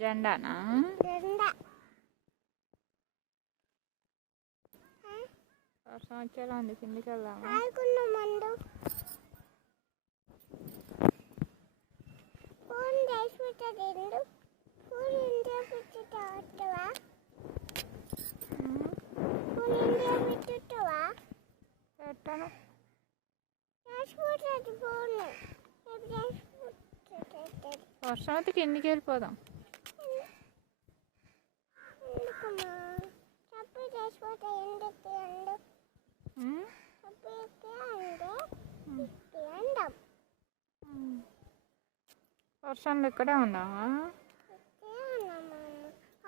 జెండానా? జెండా. వర్షం వచ్చేలా ఉంది, కిందికి వెళ్దామా? ఆడుకున్నాం ముందు. ఫోన్ చేసి పెట్టండు. ఫోన్ ఇండియా పెట్టుతావా? ఫోన్ ఇండియా పెట్టుతావా? పెట్టను. చేసిపోతుంది ఫోన్. వర్షం అయితే కిందికి వెళ్ళిపోదాం. ఎందుకమ్మా చెప్పు చేసిపోతే ఎందుకు అండు? చెప్పు అంటే అండం. వర్షంలో ఇక్కడే ఉన్నావా?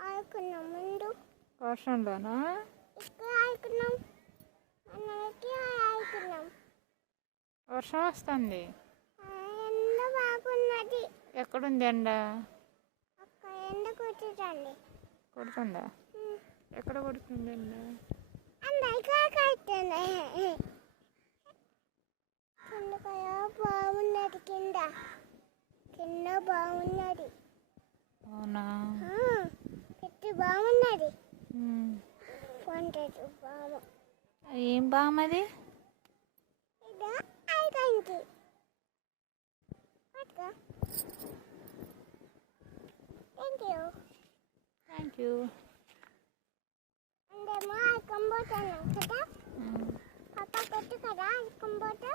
ఆడుకున్నాం ముందు. వర్షంలోనా? ఇక్కడ ఆడుకున్నాం. ఆడుకున్నాం. వర్షం వస్తుంది. ఎండ బాగున్నది. ఎక్కడుంది ఎండ? అక్కడ ఎండ కొట్టుదండి. కొడుతుందా? ఎక్కడ కొడుతుంది ఎండ? బాగున్నది కింద. కింద బాగున్నది. అవునా? చెట్టు బాగున్నది. కొంటది బాము. ఏం బామది? ఇదా ఐదంకి. Thank you. అందేమో ఐకంబోతాను కదా. పాప కొట్టు కదా ఐకంబోతా.